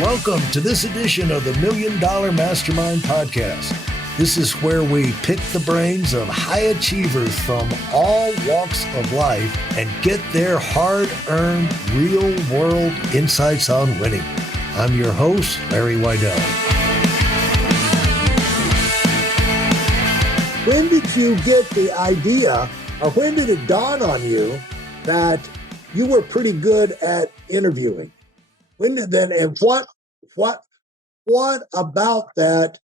Welcome to this edition of the Million Dollar Mastermind podcast. This is where we pick the brains of high achievers from all walks of life and get their hard-earned, real-world insights on winning. I'm your host, Larry Weidel. When did you get the idea, or when did it dawn on you that you were pretty good at interviewing? When did then, and what about that,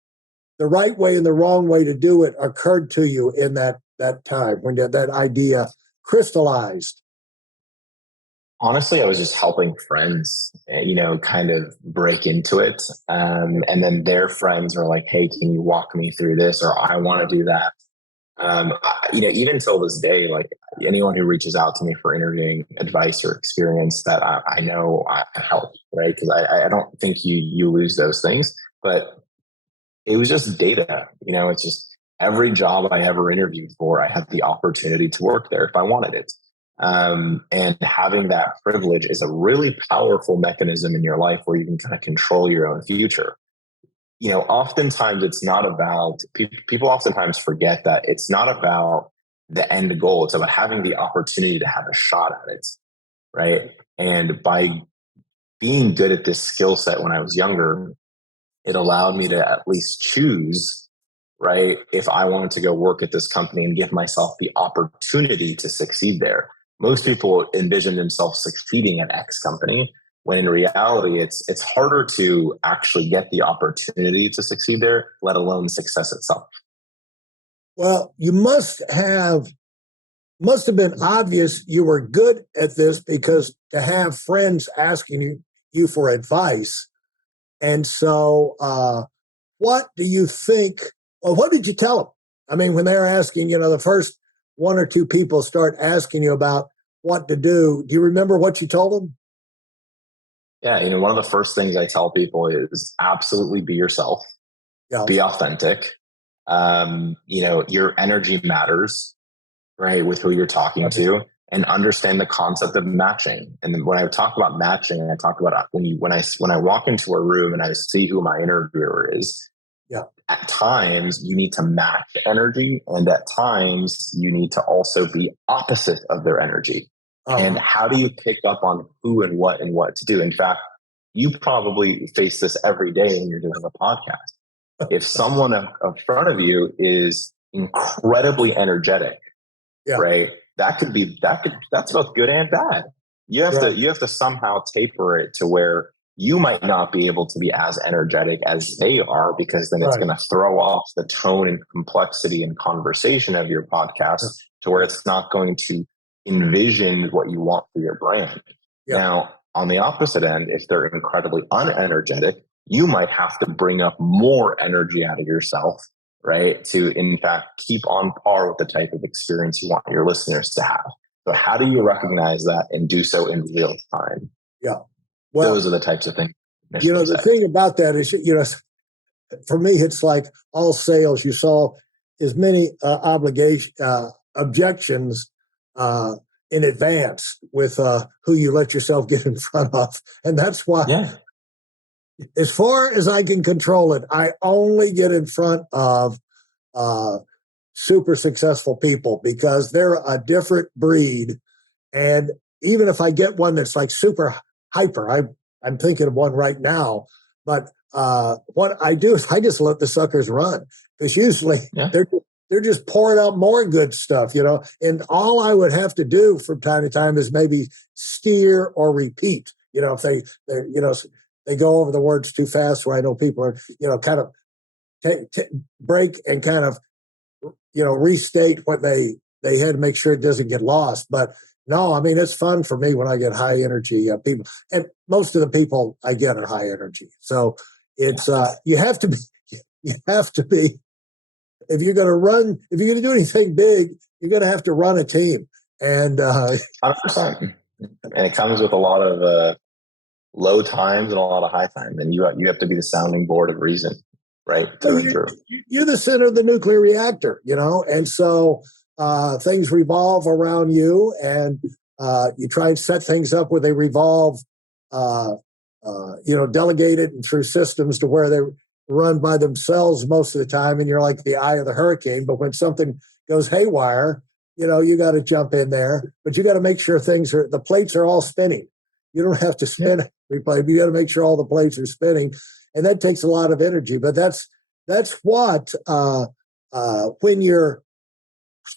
the right way and the wrong way to do it, occurred to you in that time when that idea crystallized? Honestly, I was just helping friends, kind of break into it. And then their friends were like, hey, can you walk me through this? Or I want to do that. Even till this day, like anyone who reaches out to me for interviewing advice or experience that I know I help, right? Because I don't think you lose those things, but it was just data. It's just every job I ever interviewed for, I had the opportunity to work there if I wanted it. And having that privilege is a really powerful mechanism in your life where you can kind of control your own future. Oftentimes it's not about, people oftentimes forget that it's not about the end goal. It's about having the opportunity to have a shot at it, right? And by being good at this skill set when I was younger, it allowed me to at least choose, right, if I wanted to go work at this company and give myself the opportunity to succeed there. Most people envision themselves succeeding at X company, when in reality, it's harder to actually get the opportunity to succeed there, let alone success itself. Well, you must have been obvious you were good at this, because to have friends asking you for advice. And so what do you think, or what did you tell them? I mean, when they're asking, the first one or two people start asking you about what to do you remember what you told them? Yeah, one of the first things I tell people is absolutely be yourself, be authentic. Your energy matters, right, with who you're talking to, and understand the concept of matching. And then when I talk about matching, I talk about when I walk into a room and I see who my interviewer is. Yeah. At times you need to match energy, and at times you need to also be opposite of their energy. Uh-huh. And how do you pick up on who and what to do? In fact, you probably face this every day when you're doing a podcast. If someone in front of you is incredibly energetic, right? That's both good and bad. You have to somehow taper it to where you might not be able to be as energetic as they are, because then it's going to throw off the tone and complexity and conversation of your podcast to where it's not going to envision what you want for your brand. Now, on the opposite end, if they're incredibly unenergetic, you might have to bring up more energy out of yourself, right, to in fact keep on par with the type of experience you want your listeners to have. So how do you recognize that and do so in real time? Yeah. Well, those are the types of things. The thing about that is, for me, it's like all sales. You saw as many objections in advance with who you let yourself get in front of. And that's why, as far as I can control it, I only get in front of super successful people, because they're a different breed. And even if I get one that's like super hyper, I'm thinking of one right now, but what I do is I just let the suckers run, because usually they're just pouring out more good stuff, and all I would have to do from time to time is maybe steer or repeat, if they go over the words too fast, where I know people are, kind of break and kind of, restate what they had to make sure it doesn't get lost. But no, I mean, it's fun for me when I get high energy people, and most of the people I get are high energy. So it's, you have to be, if you're going to do anything big, you're going to have to run a team. And 100%. And it comes with a lot of low times and a lot of high times. And you have to be the sounding board of reason, right? You're the center of the nuclear reactor, and so things revolve around you, and you try and set things up where they revolve delegated and through systems to where they run by themselves most of the time, and you're like the eye of the hurricane. But when something goes haywire, you got to jump in there, but you got to make sure the plates are all spinning. You don't have to spin every plate, but you got to make sure all the plates are spinning. And that takes a lot of energy, but that's what, when you're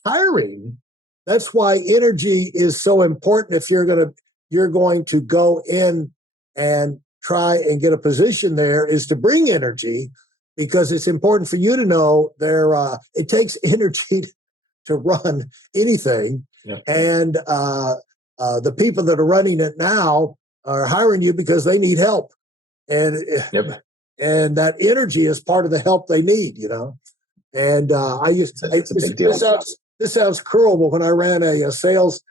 hiring, that's why energy is so important. If you're going to go in and try and get a position there, is to bring energy, because it's important for you to know it takes energy to run anything. Yeah. And the people that are running it now are hiring you because they need help. And and that energy is part of the help they need, And this sounds cruel, but when I ran a sales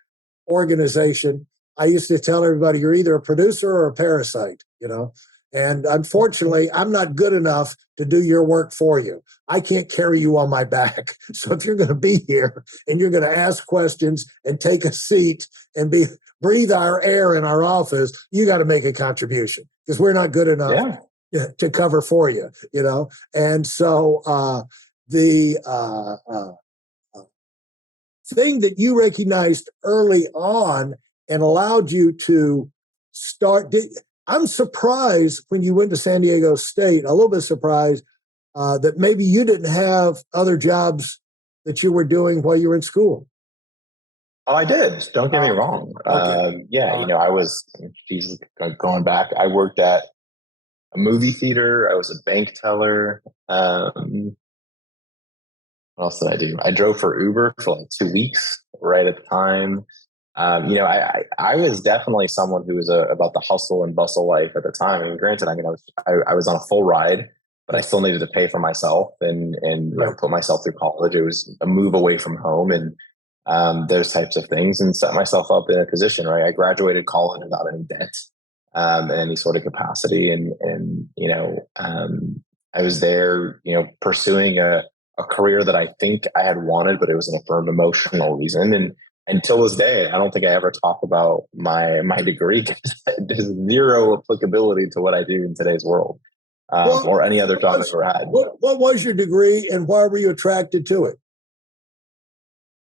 organization, I used to tell everybody, you're either a producer or a parasite, And unfortunately, I'm not good enough to do your work for you. I can't carry you on my back. So if you're going to be here and you're going to ask questions and take a seat and breathe our air in our office, you got to make a contribution, because we're not good enough to cover for you, And so the thing that you recognized early on and allowed you to start. I'm surprised when you went to San Diego State, a little bit surprised that maybe you didn't have other jobs that you were doing while you were in school. Oh, I did. Don't get me wrong. Okay. I was, going back, I worked at a movie theater. I was a bank teller. What else did I do? I drove for Uber for like 2 weeks right at the time. I was definitely someone who was about the hustle and bustle life at the time. I mean, granted, I was on a full ride, but I still needed to pay for myself and put myself through college. It was a move away from home and those types of things, and set myself up in a position, right? I graduated college without any debt in any sort of capacity. I was there, pursuing a career that I think I had wanted, but it was for an emotional reason. And until this day, I don't think I ever talk about my degree. There's zero applicability to what I do in today's world, or any other job I've ever had. What was your degree, and why were you attracted to it?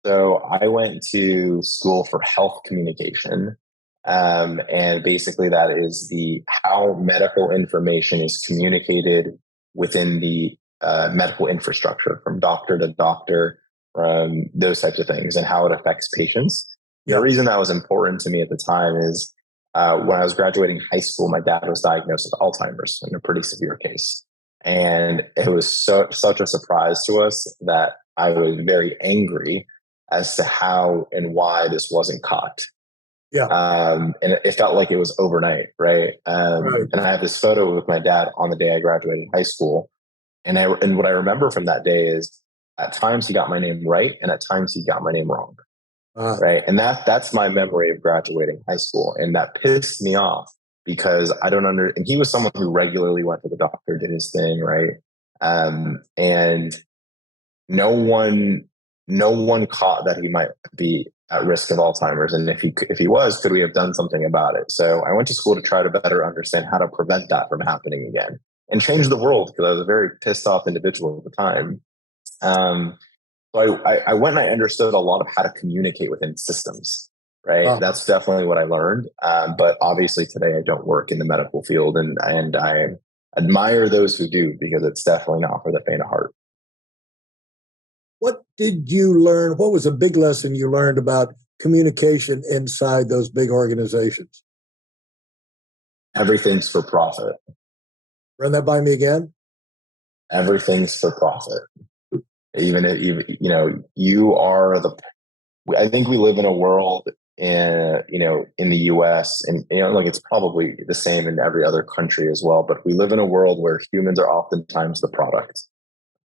So I went to school for health communication. And basically that is how medical information is communicated within the medical infrastructure, from doctor to doctor, from those types of things, and how it affects patients. The reason that was important to me at the time is when I was graduating high school, my dad was diagnosed with Alzheimer's in a pretty severe case. And it was such a surprise to us that I was very angry as to how and why this wasn't caught. Yeah. And it felt like it was overnight, right? And I have this photo with my dad on the day I graduated high school. And what I remember from that day is, at times he got my name right, and at times he got my name wrong. Right. And that's my memory of graduating high school. And that pissed me off, because and he was someone who regularly went to the doctor, did his thing, right? And no one caught that he might be at risk of Alzheimer's. And if he was, could we have done something about it? So I went to school to try to better understand how to prevent that from happening again and change the world, because I was a very pissed off individual at the time. So I went and I understood a lot of how to communicate within systems, right? That's definitely what I learned. But obviously today I don't work in the medical field, and I admire those who do, because it's definitely not for the faint of heart. What did you learn? What was a big lesson you learned about communication inside those big organizations? Everything's for profit. Run that by me again. Everything's for profit. Even if you are I think we live in a world in the US, and it's probably the same in every other country as well, but we live in a world where humans are oftentimes the product.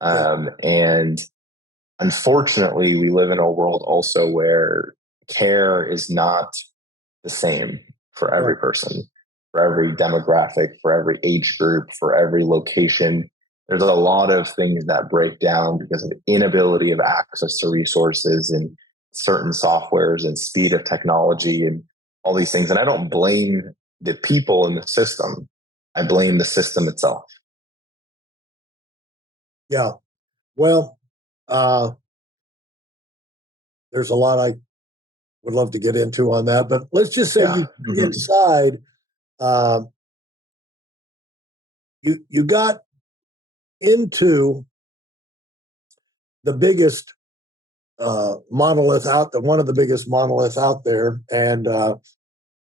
And unfortunately, we live in a world also where care is not the same for every person, for every demographic, for every age group, for every location. There's a lot of things that break down because of inability of access to resources and certain softwares and speed of technology and all these things. And I don't blame the people in the system, I blame the system itself. Yeah. Well, there's a lot I would love to get into on that, but let's just say inside, you got into the biggest monolith one of the biggest monoliths out there, and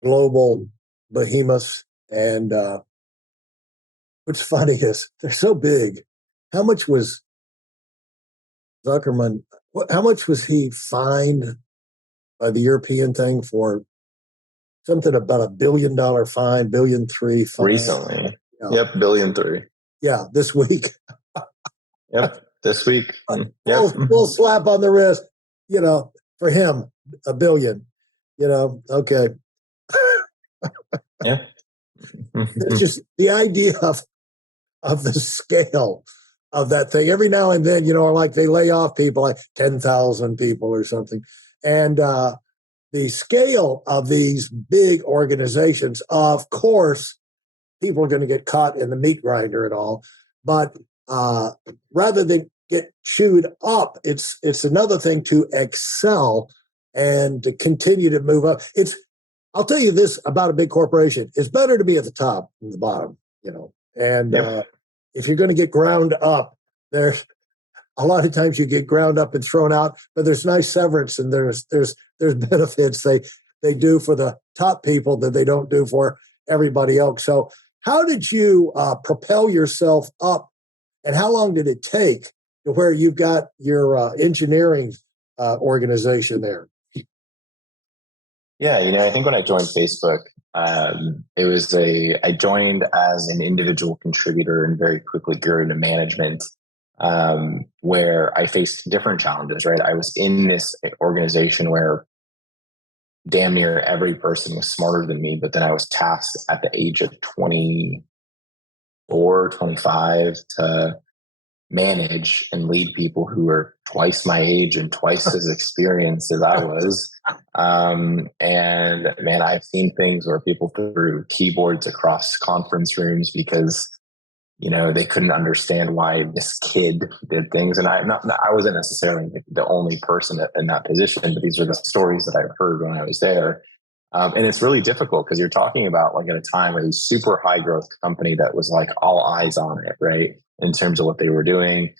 global behemoths. And what's funny is they're so big. How much was Zuckerman? How much was he fined by the European thing for something about $1 billion fine, $1.3 billion fine? Recently. Yep, $1.3 billion. Yeah, this week. Yep, this week. We'll slap on the wrist, for him, $1 billion, okay. Yeah. It's just the idea of the scale of that thing. Every now and then, like they lay off people, like 10,000 people or something. And the scale of these big organizations, of course, people are going to get caught in the meat grinder and all. But rather than get chewed up, it's another thing to excel and to continue to move up. I'll tell you this about a big corporation: it's better to be at the top than the bottom, And if you're going to get ground up, there's a lot of times you get ground up and thrown out, but there's nice severance and there's benefits they do for the top people that they don't do for everybody else. So how did you propel yourself up, and how long did it take to where you've got your engineering organization there? Yeah, I think when I joined Facebook, I joined as an individual contributor and very quickly grew into management, where I faced different challenges, right? I was in this organization where damn near every person was smarter than me, but then I was tasked at the age of 24, 25 to manage and lead people who were twice my age and twice as experienced as I was. And man, I've seen things where people threw keyboards across conference rooms because, they couldn't understand why this kid did things. And I wasn't necessarily the only person in that position, but these are the stories that I've heard when I was there. And it's really difficult because you're talking about like at a time of a super high growth company that was like all eyes on it, right? In terms of what they were doing,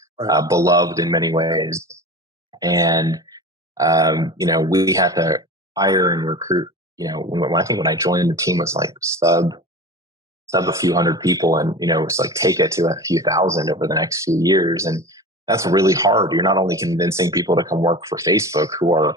beloved in many ways. And, we had to hire and recruit, I think when I joined, the team was like sub a few hundred people, and, it's like take it to a few thousand over the next few years. And that's really hard. You're not only convincing people to come work for Facebook who are,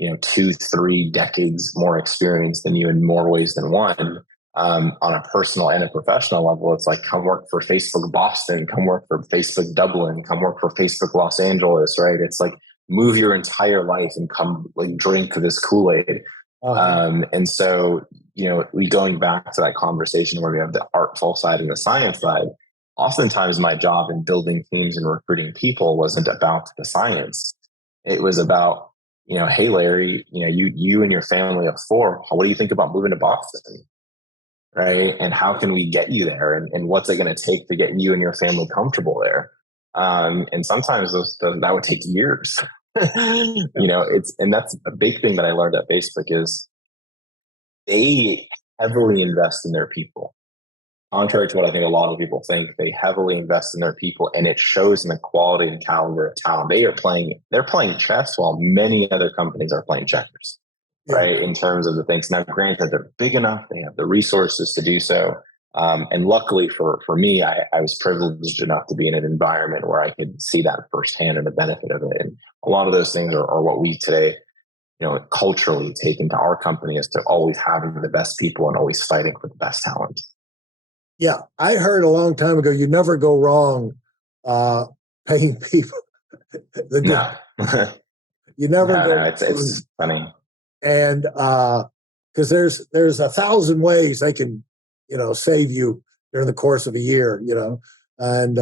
2-3 decades more experienced than you in more ways than one, on a personal and a professional level. It's like, come work for Facebook Boston, come work for Facebook Dublin, come work for Facebook Los Angeles, right? It's like move your entire life and come like drink this Kool-Aid. And so, we going back to that conversation where we have the artful side and the science side, oftentimes my job in building teams and recruiting people wasn't about the science. It was about, hey, Larry, you and your family of 4, what do you think about moving to Boston? Right. And how can we get you there? And what's it going to take to get you and your family comfortable there? And sometimes that would take years. And that's a big thing that I learned at Facebook is they heavily invest in their people. Contrary to what I think a lot of people think, they heavily invest in their people, and it shows in the quality and caliber of talent. They're playing chess while many other companies are playing checkers, right? In terms of the things. Now, granted, they're big enough, they have the resources to do so. And luckily for me, I was privileged enough to be in an environment where I could see that firsthand and the benefit of it. And a lot of those things are what we today, culturally take into our company, is to always having the best people and always fighting for the best talent. Yeah, I heard a long time ago, you never go wrong paying people. No. You never go wrong. It's funny. And because there's 1,000 ways they can, save you during the course of a year, And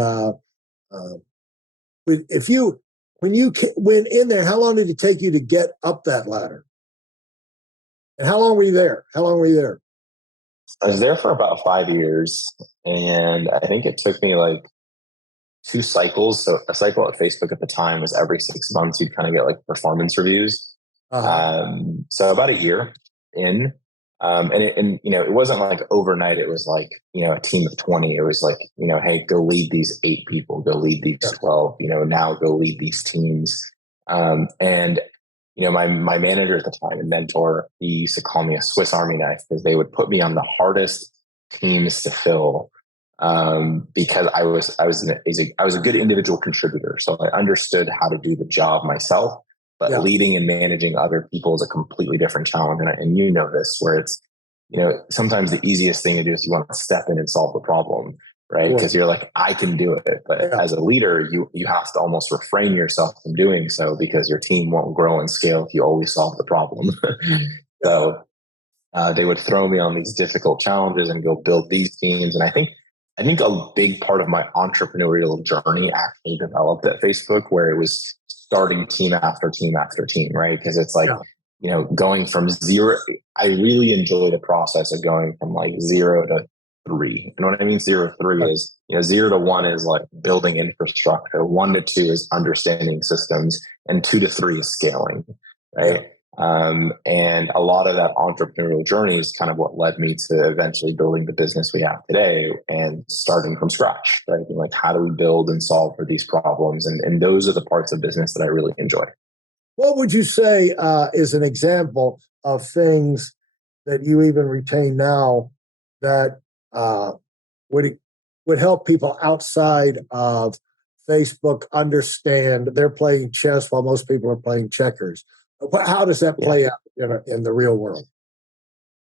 when you went in there, how long did it take you to get up that ladder? And how long were you there? I was there for about 5 years, and I think it took me like 2 cycles. So a cycle at Facebook at the time was every 6 months, you'd kind of get like performance reviews. So about a year in, it wasn't like overnight. It was like, a team of 20. It was like, hey, go lead these 8 people, go lead these 12, now go lead these teams. And my manager at the time and mentor, he used to call me a Swiss Army knife because they would put me on the hardest teams to fill, because I was a good individual contributor. So I understood how to do the job myself, but leading and managing other people is a completely different challenge. And you know this, where it's, sometimes the easiest thing to do is you want to step in and solve the problem, right? Because you're like, I can do it. But as a leader, you have to almost refrain yourself from doing so, because your team won't grow and scale if you always solve the problem. So they would throw me on these difficult challenges and go build these teams. And I think a big part of my entrepreneurial journey actually developed at Facebook, where it was starting team after team after team, right? Because it's like, going from zero. I really enjoy the process of going from like 0 to 3. You know what I mean? 0 to 3 is, 0 to 1 is like building infrastructure. 1 to 2 is understanding systems, and 2 to 3 is scaling, right? And a lot of that entrepreneurial journey is kind of what led me to eventually building the business we have today and starting from scratch, right? Like, how do we build and solve for these problems? And those are the parts of business that I really enjoy. What would you say is an example of things that you even retain now that would help people outside of Facebook understand they're playing chess while most people are playing checkers? How does that play out in the real world?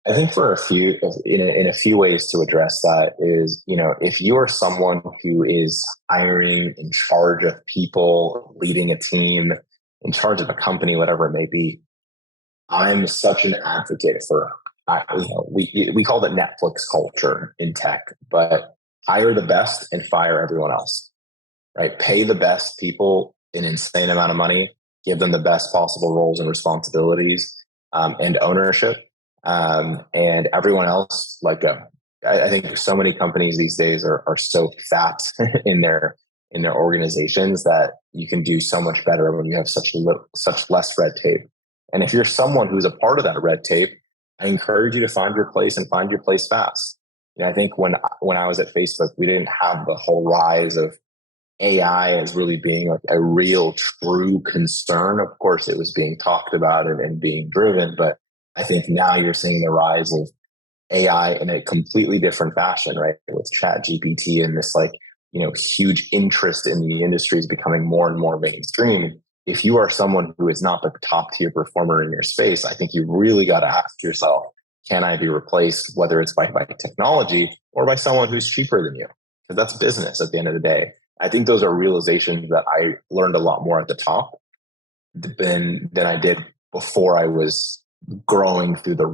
I think in a few ways to address that is, if you are someone who is hiring, in charge of people, leading a team, in charge of a company, whatever it may be, I'm such an advocate for, we call it Netflix culture in tech, but hire the best and fire everyone else, right? Pay the best people an insane amount of money, give them the best possible roles and responsibilities, and ownership, and everyone else let go. I think so many companies these days are so fat in their organizations that you can do so much better when you have such less red tape. And if you're someone who's a part of that red tape, I encourage you to find your place and find your place fast. I think when I was at Facebook, we didn't have the whole rise of AI as really being like a real true concern. Of course, it was being talked about and being driven, but I think now you're seeing the rise of AI in a completely different fashion, right? With ChatGPT and this huge interest in the industry is becoming more and more mainstream. If you are someone who is not the top tier performer in your space, I think you really got to ask yourself, can I be replaced, whether it's by technology or by someone who's cheaper than you? Because that's business at the end of the day. I think those are realizations that I learned a lot more at the top than I did before I was growing through the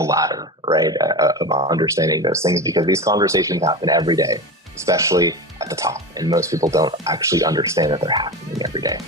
ladder, right? Of understanding those things, because these conversations happen every day, especially at the top. And most people don't actually understand that they're happening every day.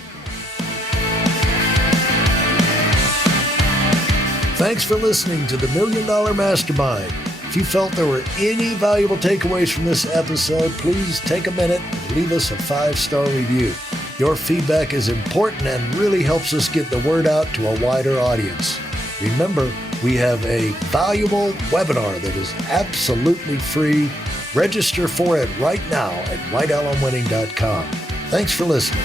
Thanks for listening to the Million Dollar Mastermind. If you felt there were any valuable takeaways from this episode, please take a minute and leave us a 5-star review. Your feedback is important and really helps us get the word out to a wider audience. Remember, we have a valuable webinar that is absolutely free. Register for it right now at weidelonwinning.com. Thanks for listening.